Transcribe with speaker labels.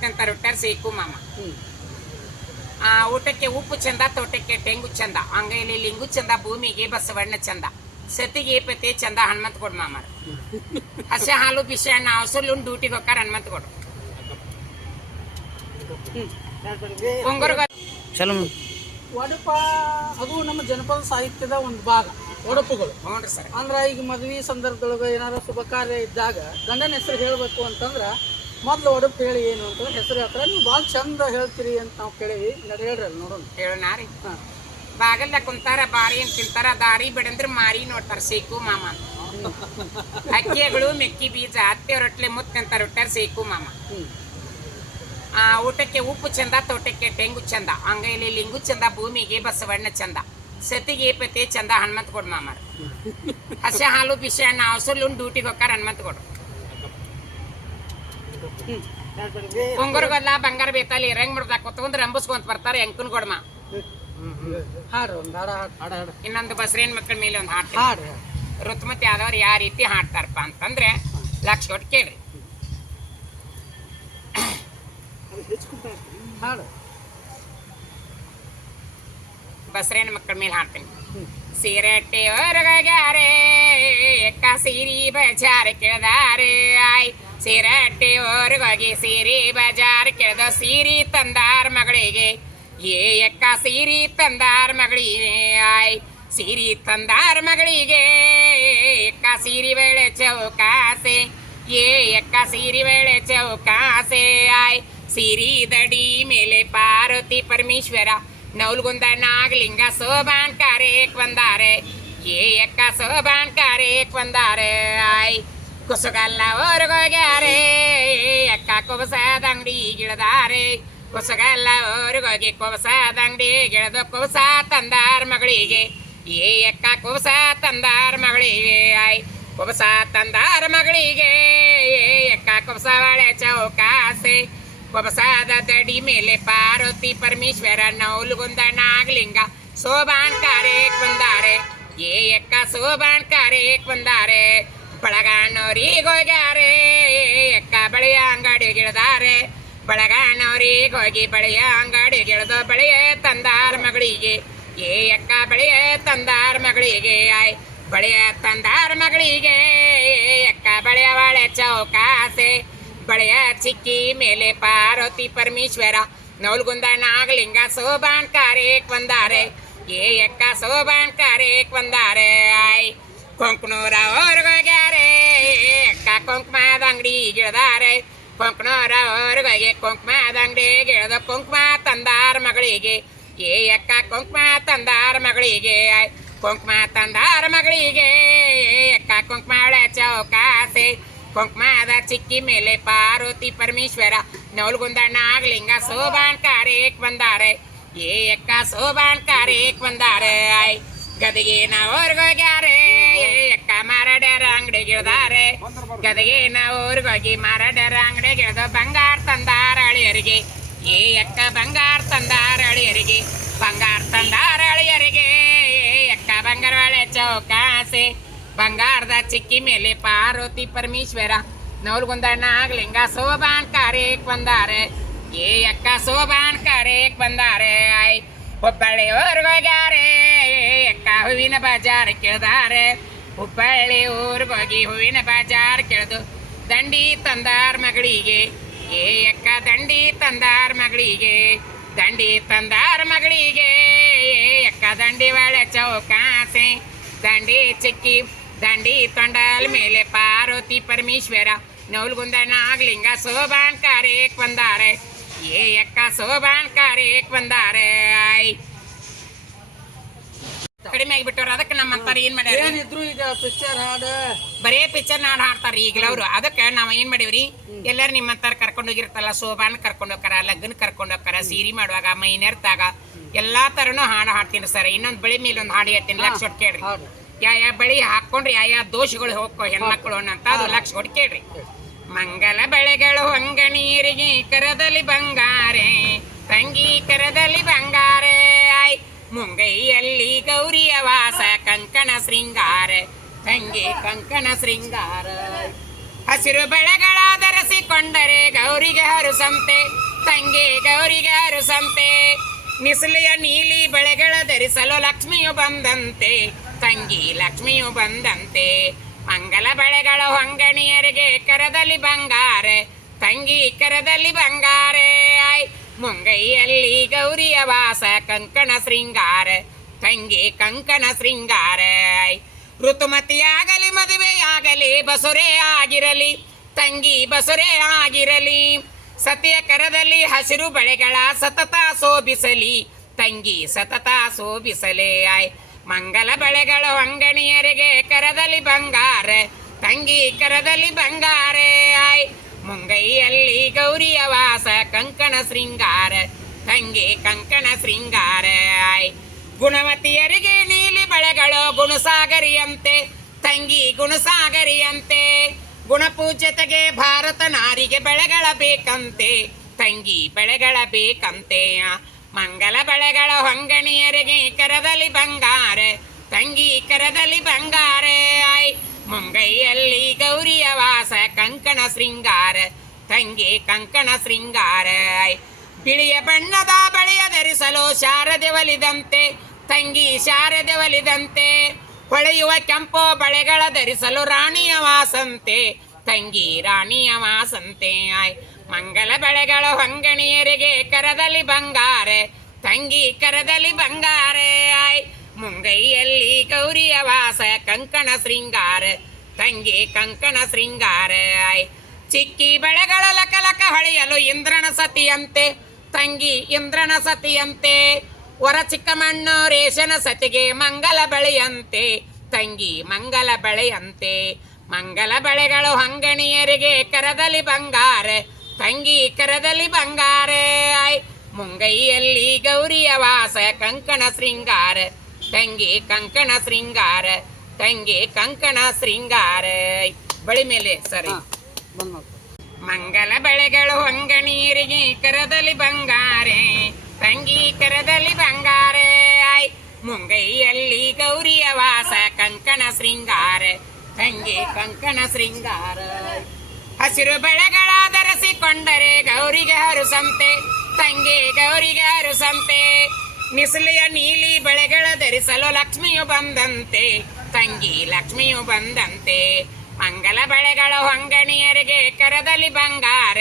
Speaker 1: ಮುತ್ತಂತ ರೊಟ್ಟಾರ ಸೇಕು ಮಾಮ. ಆ ಊಟಕ್ಕೆ ಉಪ್ಪು ಚಂದ ತೋಟಕ್ಕೆ ಟೆಂಗು ಚಂದ. ಅಂಗೈಲಿ ಲಿಂಗು ಚಂದ ಭೂಮಿಗೆ ಬಸವಣ್ಣ ಚಂದ. ಸತಿಗೆ ಪತಿ ಚಂದ ಹನುಮಂತ ಕೊಡು ಮಾಮ. ಹಸೆ ಹಾಲು ಬಿಸಿ ಹಣ್ಣು ಅವಸಲು ಡ್ಯೂಟಿಗೆ ಹೋಗ್ತಾರ ಹನುಮಂತ ಕೊಡು. ಉಂಗುರ್ಗ
Speaker 2: ಚಲೋ
Speaker 3: ಒಡಪ ಅದು ನಮ್ಮ ಜನಪದ ಸಾಹಿತ್ಯದ ಒಂದು ಭಾಗ ಒಡಪುಗಳು
Speaker 1: ಅಂದ್ರೆ ಸರ್.
Speaker 3: ಅಂದ್ರ ಈಗ ಮದುವೆ ಸಂದರ್ಭದೊಳಗ ಏನಾರ ಶುಭ ಕಾರ್ಯ ಇದ್ದಾಗ ಗಂಡನ ಹೆಸರು ಹೇಳಬೇಕು ಅಂತಂದ್ರ ಮೊದ್ಲು ಒಡಪ್ ಹೇಳಿ ಏನು ಅಂತ ಹೆಸರು ಹೇಳ್ತಾರೆ. ನೀವು ಭಾಳ ಚಂದ ಹೇಳ್ತೀರಿ ಅಂತ ನಾವು ಕೇಳೀವಿ ನಡೆ ಹೇಳ್ರಿ ಅಲ್ಲಿ ನೋಡೋಣ.
Speaker 1: ಹೇಳೋಣ ರೀ
Speaker 3: ಹಾ.
Speaker 1: ಬಾಗಲ್ದ ಕುಂತಾರ ಬಾರಿ ಅಂತ ತಿಂತಾರ ದಾರಿ ಬಿಡಂದ್ರೆ ಮಾರಿ ನೋಡ್ತಾರ ಸೇಕು ಮಾಮ ಅಕ್ಕಿಗಳು ಮೆಕ್ಕಿ ಬೀಜ ಹತ್ತಿ ರೊಟ್ಲೆ ಮುತ್ತಂತ ರೊಟ್ಟಾರ ಸೇಕು ಮಾಮ. ಆ ಊಟಕ್ಕೆ ಉಪ್ಪು ಚಂದ ತೋಟಕ್ಕೆ ಟೆಂಗು ಚಂದ ಅಂಗೈಲಿ ಲಿಂಗು ಚಂದ ಭೂಮಿಗೆ ಬಸವಣ್ಣ ಚಂದ ಸತಿಗೆ ಪತಿ ಚಂದ ಹನುಮಂತ ಕೊಡು ಮಾಮಾರ ಹಸಿ ಹಾಲು ಬಿಸಿ ಹಣ್ಣು ಅವಸರ್ಲು ಡ್ಯೂಟಿಗೆ ಹೋಗ್ತಾರ ಹನುಮಂತ ಕೊಡು ಉಂಗುರ್ಗಲ್ಲ ಬಂಗಾರ ಬೇತಲ್ಲಿ ಹೆಂಗ್ ಮುಡ್ದ ಕುತ್ಕೊಂಡ್ರೆ ರಂಬಸ್ಕೊಂತ ಬರ್ತಾರೆ ಎಂಕನ್ ಕೊಡ್ಮ
Speaker 3: ಹಾಡ್ರಿ ಒಂದು ಹಾಡ ಹಾಡ್ ಹಾಡ ಹಾಡ.
Speaker 1: ಇನ್ನೊಂದು ಬಸರೇನ್ ಮಕ್ಕಳ ಮೇಲೆ ಒಂದು ಹಾಡ್.
Speaker 3: ರುತ್ಮತಿ
Speaker 1: ಋತುಮತಿ ಆದವ್ರು ಯಾವ ರೀತಿ ಹಾಡ್ತಾರಪ್ಪ ಅಂತಂದ್ರೆ ಲಕ್ಷ ಕೊಟ್ಟು ಕೇಳ್ರಿ
Speaker 3: ಹಾಡು.
Speaker 1: ಬಸರೇನ ಮಕ್ಕಳ ಮೇಲೆ ಹಾಡ್ತೀನಿ.
Speaker 3: ಸೀರೆ
Speaker 1: ಸಿರಟ್ಟೆ ಹೊರಗಾರೆ ಎಕ್ಕ ಸೀರಿ ಬಜಾರ್ ಕೇಳ್ದಾರೆ ಸಿರಟ್ಟೆ ಹೋಗಿ ಸೀರಿ ಬಜಾರ್ ಕೆಳದ ಸೀರಿ ತಂದಾರ್ ಮಗಳಿಗೆ. ಏ ಎಕ್ಕ ಸೀರಿ ತಂದಾರ್ ಮಗಳಿಗೆ ಆಯ್. ಸೀರಿ ತಂದಾರ್ ಮಗಳಿಗೆ ಎಕ್ಕ ಸೀರಿ ಬೇಳೆ ಚೌಕಾಸೆ. ಏ ಎಕ್ಕ ಸೀರಿ ಬೇಳೆ ಚೌಕಾಸೆ ಆಯ್. ಸೀರಿ ದಡಿ ಮೇಲೆ ಪಾರ್ವತಿ ಪರಮೇಶ್ವರ ನೌಲ್ಗುಂದ ನಾಗಲಿಂಗ ಸೋಬಾನ್ ಕಾರೇಕ್ ಬಂದಾರೆ. ಏ ಎಕ್ಕ ಸೋಬಾನ್ ಕಾರೇಕ್ ಬಂದಾರೆ ಆಯ್. ಕುಸಗಲ್ಲ ಹೊರಗೋಗ್ಯಾರೆ ಅಕ್ಕ ಕುಬಸದ ಅಂಗಡಿ ಗಿಳದಾರೆ ಕುಸುಗಲ್ಲ ಹೊರಗೋಗಿ ಕುಬಸದ ಅಂಗಡಿ ಗಿಳದ ಕುಬಸ ತಂದಾರ ಮಗಳಿಗೆ. ಏ ಅಕ್ಕ ಕುಬಸ ತಂದಾರ ಮಗಳಿಗೆ, ಆಯ್ ಕುಬಸ ತಂದಾರ ಮಗಳಿಗೆ. ಏ ಅಕ್ಕ ಕುಬಸ ಬಾಳೆ ಚೌಕಾಸೆ. ಕೊಬಸಾದ ದಡಿ ಮೇಲೆ ಪಾರ್ವತಿ ಪರಮೇಶ್ವರ ನೌಲುಗುಂದ ನಾಗಲಿಂಗ ಸೋಬಾಣ್ಕಾರೆ ಬಂದಾರೆ. ಏ ಅಕ್ಕ ಸೋಬಾಣ್ಕಾರೆ ಬಂದಾರೆ. ಬಳಗಾನವ್ರಿಗೆ ಹೋಗ್ಯಾರೆ ಎಕ್ಕ ಬಳೆಯ ಅಂಗಡಿಗಿಳ್ದಾರೆ ಬಳಗಾನವ್ರಿಗೆ ಹೋಗಿ ಬಳೆಯ ಅಂಗಡಿಗಿಳ್ದು ಬಳೆಯ ತಂದಾರ ಮಗಳಿಗೆ ಏ ಎಕ್ಕ ಬಳೆಯ ತಂದಾರ ಮಗಳಿಗೆ ಆಯ್ ಬಳೆಯ ತಂದಾರ ಮಗಳಿಗೆ ಎಕ್ಕ ಬಳೆಯ ಬಾಳೆ ಚೌಕಾಸೆ ಬಳೆಯ ಚಿಕ್ಕಿ ಮೇಲೆ ಪಾರ್ವತಿ ಪರಮೇಶ್ವರ ನೌಲ್ಗುಂದ ನಾಗಲಿಂಗ ಸೋಬಾನ್ ಕಾರೇಕ್ ಬಂದಾರೆ ಏ ಎಕ್ಕ ಸೋಬಾನ್ ಕಾರೇಕ್ ಬಂದಾರೆ ಆಯ್ ಕೊಂಕನೂರ ಹೊರಗೋಗ್ಯಾರೆ ಎಕ್ಕ ಕುಂಕುಮದ ಅಂಗಡಿ ಗಿಳದಾರೆ ಕೊಂಕನೂರ ಹೊರಗೋಗಿ ಕುಂಕುಮದ ಅಂಗಡಿ ಗಿಳದ ಕುಂಕುಮ ತಂದಾರ ಮಗಳಿಗೆ ಏ ಎಕ್ಕ ಕುಂಕುಮ ತಂದಾರ ಮಗಳಿಗೆ ಆಯ್ ಕುಂಕುಮ ತಂದಾರ ಮಗಳಿಗೆ ಏ ಎಕ್ಕ ಕುಂಕುಮ ಚೌಕಾಸೆ ಕುಂಕುಮದ ಚಿಕ್ಕಿ ಮೇಲೆ ಪಾರ್ವತಿ ಪರಮೇಶ್ವರ ನೌಲ್ಗುಂದ ನಾಗಲಿಂಗ ಸೋಬಾನ್ ಕಾರೇಕ್ ಬಂದಾರೆ ಏ ಎಕ್ಕ ಸೋಬಾನ್ ಕಾರೇಕ್ ಬಂದಾರೆ ಆಯ್ ಗದಗಿನ ಹೊರ್ಗೋಗ್ಯಾರೆ ಏ ಎಕ್ಕ ಮಾರಾಡ್ಯಾರ ಅಂಗಡಿಗಿಳ್ದಾರೆ. ಗದಗಿನ ಹೋಗಿ ಮಾರಾಡ್ಯಾರ ಅಂಗಡಿಗಿಳ್ದು ಬಂಗಾರ ತಂದಾರ ಅಳಿಯರಿಗೆ. ಏ ಎಕ್ಕ ಬಂಗಾರ ತಂದಾರ ಅಳಿಯರಿಗೆ. ಬಂಗಾರ ತಂದಾರ ಅಳಿಯರಿಗೆ. ಏ ಎಕ್ಕ ಬಂಗಾರ ಒಳೆ ಚೌಕಾಸೆ ಬಂಗಾರದ ಚಿಕ್ಕಿ ಮೇಲೆ ಪಾರ್ವತಿ ಪರಮೇಶ್ವರ. ನೌಲ್ಗುಂದ ಆಗ್ಲಿಂಗ ಸೋಬಾನ್ ಕಾರೇಕ್ ಬಂದಾರೆ. ಏ ಅಕ್ಕ ಸೋಬಾನ್ ಕಾರೇಕ್ ಬಂದಾರೆ. ಆಯ್ ಹುಬ್ಬಳ್ಳಿ ಊರ್ಗೋಗ್ಯಾರೆ. ಏ ಅಕ್ಕ ಹೂವಿನ ಬಜಾರ್ ಕೇಳ್ದಾರೆ. ಹುಬ್ಬಳ್ಳಿ ಊರ್ಗೋಗಿ ಹೂವಿನ ಬಾಜಾರ್ ಕೇಳ್ದು ದಂಡಿ ತಂದಾರ್ ಮಗಳಿಗೆ. ಏ ಅಕ್ಕ, ದಂಡಿ ತಂದಾರ್ ಮಗಳಿಗೆ. ದಂಡಿ ತಂದಾರ್ ಮಗಳಿಗೆ. ಏ ಅಕ್ಕ, ದಂಡಿ ಒಳ್ಳೆ ಚೌಕಾಸೆ ದಂಡಿ ಚಿಕ್ಕಿ, ದಂಡಿ ತೊಂಡಲ್ ಮೇಲೆ ಪಾರ್ವತಿ ಪರಮೇಶ್ವರ. ನೌಲ್ಗುಂದ ನಾಗಲಿಂಗ ಸೋಬಾನ್ ಕಾರೇಕ್ ಬಂದಾರೆ. ಏ ಅಕ್ಕ ಸೋಬಾನ್ ಕಾರೇಕ್ ಬಂದಾರೆ. ಆಯ್. ಕಡಿಮೆ ಆಗಿಬಿಟ್ಟವ್ರು. ಅದಕ್ಕೆ ನಮ್ಮಂತಾರ ಏನ್ ಮಾಡ್ಯಾರ?
Speaker 3: ಏನಿದ್ರು ಈಗ ಪಿಕ್ಚರ್ ಹಾಡ.
Speaker 1: ಬರೇ ಪಿಕ್ಚರ್ ನಾಡ್ ಹಾಡ್ತಾರ ಈಗಲವ್ರು. ಅದಕ್ಕೆ ನಾವ್ ಏನ್ ಮಾಡೀವ್ರಿ? ಎಲ್ಲಾರು ನಿಮ್ಮಂತಾರ ಕರ್ಕೊಂಡು ಹೋಗಿರ್ತಲ್ಲ ಶೋಭಾನ್ ಕರ್ಕೊಂಡು ಹೋಗ್ತಾರ ಲಗ್ನ ಕರ್ಕೊಂಡು ಹೋಗ್ತಾರ ಸೀರಿ ಮಾಡುವಾಗ ಮೈನರ್ತಾಗ. ಎಲ್ಲಾ ತರನು ಹಾಡು ಹಾಡ್ತೀನಿ ಸರ್. ಇನ್ನೊಂದ್ ಬಳಿ ಮೇಲೆ ಒಂದು ಹಾಡು ಹೇಳ್ತೀನಿ ಲಕ್ಷ ಕೊಟ್ಟು ಕೇಳ್ರಿ. ಯಾ ಯಾ ಬಳಿ ಹಾಕೊಂಡ್ರಿ ಯಾ ಯಾ ದೋಷಗಳು ಹೋಗ್ಕೋ ಹೆಣ್ಮಕ್ಳು ಅಂತ ಅದು ಲಕ್ಷ ಕೊಟ್ಟು ಕೇಳ್ರಿ. ಮಂಗಲ ಬೆಳೆಗಳು ಹಂಗ ನೀರಿಗೆ ಕರದಲ್ಲಿ ಬಂಗಾರೆ ತಂಗಿ ಕರದಲ್ಲಿ ಬಂಗಾರೆ. ಮುಂಗೈಯಲ್ಲಿ ಗೌರಿಯ ವಾಸ ಕಂಕಣ ಶೃಂಗಾರ, ತಂಗಿ ಕಂಕಣ ಶೃಂಗಾರ. ಹಸಿರು ಬೆಳೆಗಳ ಧರಿಸಿಕೊಂಡರೆ ಗೌರಿಗೆ ಹರುಸಂತೆ ತಂಗಿ ಗೌರಿಗೆ ಹರುಸಂತೆ ನಿಸಲಿಯ ನೀಲಿ ಬೆಳೆಗಳ ಧರಿಸಲು ಲಕ್ಷ್ಮಿಯು ಬಂದಂತೆ, ತಂಗಿ ಲಕ್ಷ್ಮಿಯು ಬಂದಂತೆ. ಮಂಗಲ ಬೆಳೆಗಳ ಹೊಂಗಣಿಯರಿಗೆ ಕರದಲ್ಲಿ ಬಂಗಾರ, ತಂಗಿ ಕರದಲ್ಲಿ ಬಂಗಾರೆ. ಆಯ್ ಮುಂಗೈಯಲ್ಲಿ ಗೌರಿಯ ವಾಸ ಕಂಕಣ ಶೃಂಗಾರ, ತಂಗಿ ಕಂಕಣ ಶೃಂಗಾರ ಋತುಮತಿಯಾಗಲಿ, ಮದುವೆಯಾಗಲಿ, ಬಸುರೆ ಆಗಿರಲಿ, ತಂಗಿ ಬಸುರೆ ಆಗಿರಲಿ. ಸತಿಯ ಕರದಲ್ಲಿ ಹಸಿರು ಬಳೆಗಳ ಸತತ ಶೋಭಿಸಲಿ ತಂಗಿ ಸತತ ಶೋಭಿಸಲೇ ಆಯ್ ಮಂಗಲ ಬಳೆಗಳ ಅಂಗಣಿಯರಿಗೆ ಕರದಲ್ಲಿ ಬಂಗಾರ, ತಂಗಿ ಕರದಲ್ಲಿ ಬಂಗಾರೇ ಆಯ್ ಮುಂಗೈಯಲ್ಲಿ ಗೌರಿಯ ವಾಸ ಕಂಕಣ ಶೃಂಗಾರ, ತಂಗಿ ಕಂಕಣ ಶೃಂಗಾರ. ಗುಣವತಿಯರಿಗೆ ನೀಲಿ ಬಳೆಗಳು ಗುಣಸಾಗರಿಯಂತೆ, ತಂಗಿ ಗುಣಸಾಗರಿಯಂತೆ. ಗುಣಪೂಜ್ಯತೆಗೆ ಭಾರತ ನಾರಿಗೆ ಬೆಳೆಗಳ ಬೇಕಂತೆ, ತಂಗಿ ಬೆಳೆಗಳ ಬೇಕಂತೆ. ಮಂಗಲ ಬೆಳೆಗಳ ಹೊಂಗಣಿಯರಿಗೆ ಕರದಲ್ಲಿ ಬಂಗಾರ, ತಂಗಿ ಕರದಲ್ಲಿ ಬಂಗಾರ. ಆಯ್ ಮುಂಗೈಯಲ್ಲಿ ಗೌರಿಯ ವಾಸ ಕಂಕಣ ಶೃಂಗಾರ, ತಂಗಿ ಕಂಕಣ ಶೃಂಗಾರ. ಬಿಳಿಯ ಬಣ್ಣದ ಬಳೆಯ ಧರಿಸಲು ಶಾರದೆ ಒಲಿದಂತೆ, ತಂಗಿ ಶಾರದೆ ಒಲಿದಂತೆ. ಹೊಳೆಯುವ ಕೆಂಪು ಬಳೆಗಳ ಧರಿಸಲು ರಾಣಿಯ ವಾಸಂತೆ, ತಂಗಿ ರಾಣಿಯ ವಾಸಂತೆ. ಆಯ್, ಮಂಗಲ ಬಳೆಗಳ ಹೊಂಗಣಿಯರಿಗೆ ಕರದಲ್ಲಿ ಬಂಗಾರೆ, ತಂಗಿ ಕರದಲ್ಲಿ ಬಂಗಾರೆ. ಆಯ್ ಮುಂಗೈಯಲ್ಲಿ ಗೌರಿಯ ವಾಸ, ಕಂಕಣ ಶೃಂಗಾರ, ತಂಗಿ ಕಂಕಣ ಶೃಂಗಾರ. ಚಿಕ್ಕಿ ಬೆಳೆಗಳ ಲಕಲಕ ಹೊಳೆಯಲು ಇಂದ್ರನ ಸತಿಯಂತೆ, ತಂಗಿ ಇಂದ್ರನ ಸತಿಯಂತೆ ಹೊರ ಚಿಕ್ಕಮಣ್ಣು ರೇಷನ ಸತಿಗೆ ಮಂಗಲ ಬಳೆಯಂತೆ, ತಂಗಿ ಮಂಗಲ ಬಳೆಯಂತೆ. ಮಂಗಲ ಬಳೆಗಳು ಹಂಗಣಿಯರಿಗೆ ಕರದಲ್ಲಿ ಬಂಗಾರ, ತಂಗಿ ಕರದಲ್ಲಿ ಬಂಗಾರ. ಮುಂಗೈಯಲ್ಲಿ ಗೌರಿಯ ವಾಸ, ಕಂಕಣ ಶೃಂಗಾರ. ತಂಗಿ ಕಂಕಣ ಶೃಂಗಾರ ತಂಗಿ ಕಂಕಣ ಶೃಂಗಾರ. ಬಳಿ ಮೇಲೆ ಸರಿ ಮಂಗಲ ಬೆಳೆಗಳು ಅಂಗಣೀರಿಗೆ ಕರದಲ್ಲಿ ಬಂಗಾರೆ ತಂಗಿ ಕರದಲ್ಲಿ ಬಂಗಾರೆ. ಆಯ್ ಮುಂಗೈಯಲ್ಲಿ ಗೌರಿಯ ವಾಸ ಕಂಕಣ ಶೃಂಗಾರ ತಂಗಿ ಕಂಕಣ ಶೃಂಗಾರ. ಹಸಿರು ಬಳೆಗಳ ಧರಿಸಿಕೊಂಡರೆ ಗೌರಿಗೆ ಹರುಸಂತೆ ತಂಗಿ ಗೌರಿಗೆ ಹರುಸಂತೆ ನಿಸಲೆಯ ನೀಲಿ ಬೆಳೆಗಳ ಧರಿಸಲು ಲಕ್ಷ್ಮಿಯು ಬಂದಂತೆ ತಂಗಿ ಲಕ್ಷ್ಮಿಯು ಬಂದಂತೆ ಮಂಗಲ ಬೆಳೆಗಳ ಹೊಂಗಣಿಯರಿಗೆ ಕರದಲ್ಲಿ ಬಂಗಾರ.